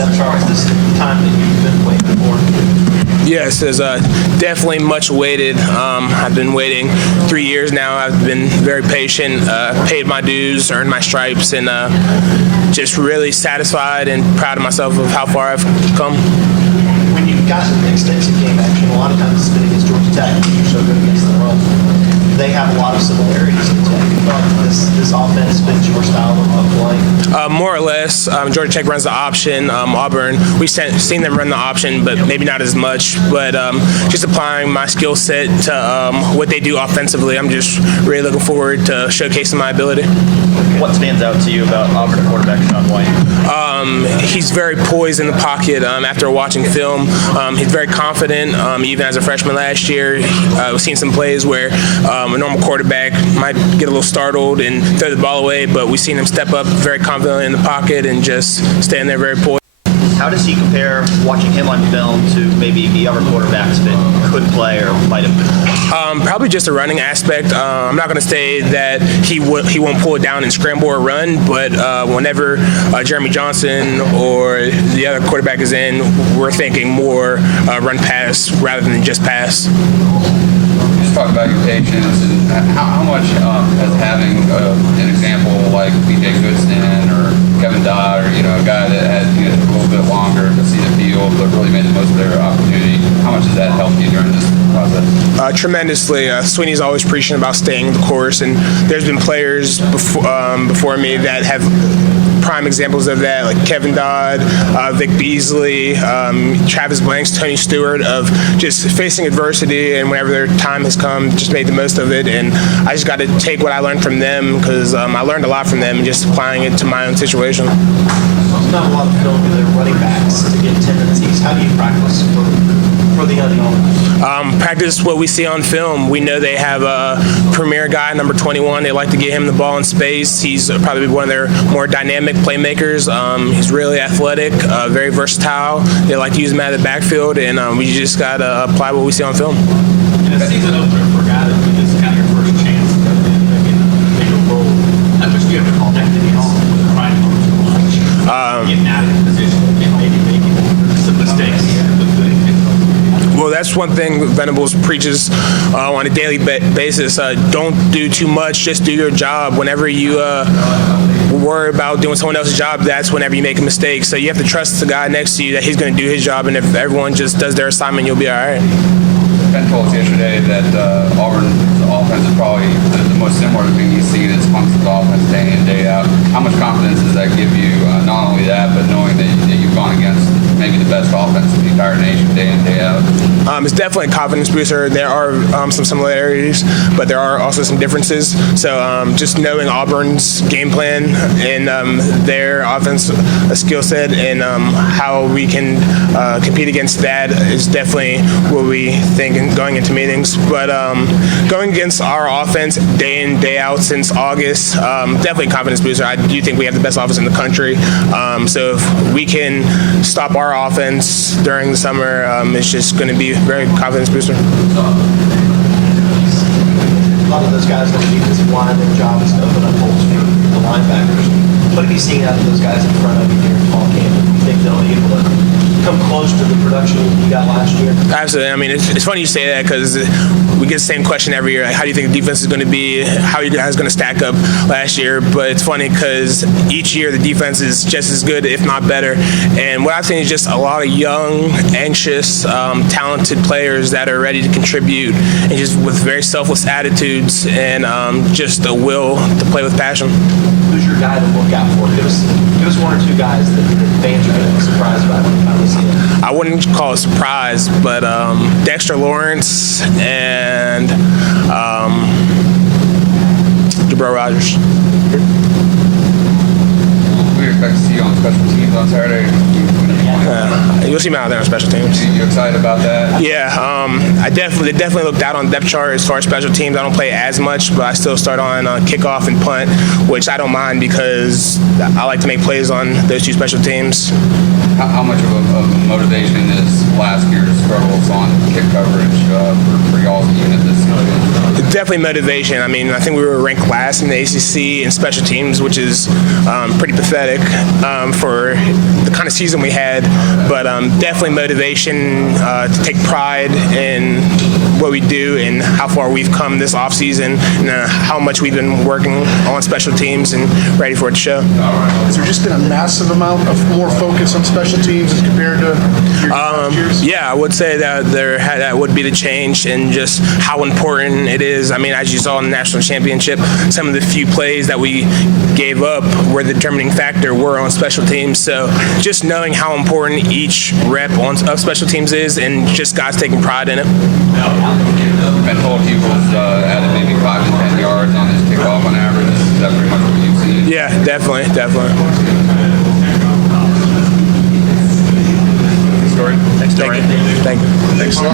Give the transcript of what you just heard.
depth chart this time that you've been waiting for? Yes, it's definitely much awaited. I've been waiting 3 years now. I've been very patient, paid my dues, earned my stripes, and just really satisfied and proud of myself of how far I've come. When you've got extensive game action, a lot of times it's been against Georgia Tech. You're so good against the run. They have a lot of similarities to Tech, but this offense fits your style of play. More or less. Georgia Tech runs the option. Auburn, we've seen them run the option, but maybe not as much. But just applying my skill set to what they do offensively, I'm just really looking forward to showcasing my ability. What stands out to you about Auburn quarterback Sean White? He's very poised in the pocket. After watching film, he's very confident. Even as a freshman last year, we've seen some plays where a normal quarterback might get a little startled and throw the ball away, but we've seen him step up very confidently in the pocket and just stand there very poised. How does he compare, watching him on film, to maybe the other quarterbacks that could play or might have been? Probably just a running aspect. I'm not going to say that he won't pull it down and scramble or run, but whenever Jeremy Johnson or the other quarterback is in, we're thinking more run-pass rather than just pass. Just talk about your patience and how much has having an example like B.J. Goodson or Kevin Dodd, or a guy that had a little bit longer to see the field but really made the most of their opportunity, how much does that help you during this process? Tremendously. Sweeney's always preaching about staying the course, and there's been players before me that have prime examples of that, like Kevin Dodd, Vic Beasley, Travis Blanks, Tony Stewart, of just facing adversity, and whenever their time has come, just made the most of it. And I just got to take what I learned from them, because I learned a lot from them, and just applying it to my own situation. There's not a lot of film of their running backs to get tendencies. How do you practice for the unknown? Practice what we see on film. We know they have a premier guy, number 21. They like to get him the ball in space. He's probably one of their more dynamic playmakers. He's really athletic, very versatile. They like to use him out of the backfield, and we just got to apply what we see on film. In a season opener for a guy that this is kind of your first chance to get a bigger role, how much do you have to connect to the home with the right getting out of the position and maybe making some mistakes? Well, that's one thing Venables preaches on a daily basis. Don't do too much, just do your job. Whenever you worry about doing someone else's job, that's whenever you make a mistake. So you have to trust the guy next to you that he's going to do his job, and if everyone just does their assignment, you'll be all right. Ben told us yesterday that Auburn's offense is probably the most similar thing he's seen is Clemson's offense day in, day out. How much confidence does that give you, not only that, but knowing that you've gone against maybe the best offense in the entire nation day in, day out? It's definitely a confidence booster. There are some similarities, but there are also some differences. So just knowing Auburn's game plan and their offense skill set and how we can compete against that is definitely what we think going into meetings. But going against our offense day in, day out since August, definitely a confidence booster. I do think we have the best offense in the country. So if we can stop our offense during the summer, it's just going to be very confidence booster. A lot of those guys on the defensive line, their job is to open up holes for the linebackers. What have you seen out of those guys in front of you here in fall camp? Do you think they'll be able to come close to the production you got last year? Absolutely. I mean, it's funny you say that, because we get the same question every year. Like, how do you think the defense is going to be? How are you guys going to stack up last year? But it's funny because each year the defense is just as good, if not better. And what I've seen is just a lot of young, anxious, talented players that are ready to contribute, and just with very selfless attitudes and just a will to play with passion. Who's your guy to look out for? Give us one or two guys that fans are going to be surprised by when you finally see them. I wouldn't call it a surprise, but Dexter Lawrence and Jabro Rogers. We expect to see you on special teams on Saturday. You'll see me out there on special teams. You excited about that? Yeah, I definitely looked out on depth chart as far as special teams. I don't play as much, but I still start on kickoff and punt, which I don't mind because I like to make plays on those two special teams. How much of a motivation is last year's struggles on kick coverage for y'all's unit this season? Definitely motivation. I mean, I think we were ranked last in the ACC in special teams, which is pretty pathetic for the kind of season we had. But definitely motivation to take pride in what we do and how far we've come this offseason and how much we've been working on special teams and ready for it to show. Has there just been a massive amount of more focus on special teams as compared to your past years? Yeah, I would say that that would be the change and just how important it is. I mean, as you saw in the national championship, some of the few plays that we gave up were the determining factor were on special teams. So just knowing how important each rep of special teams is and just guys taking pride in it.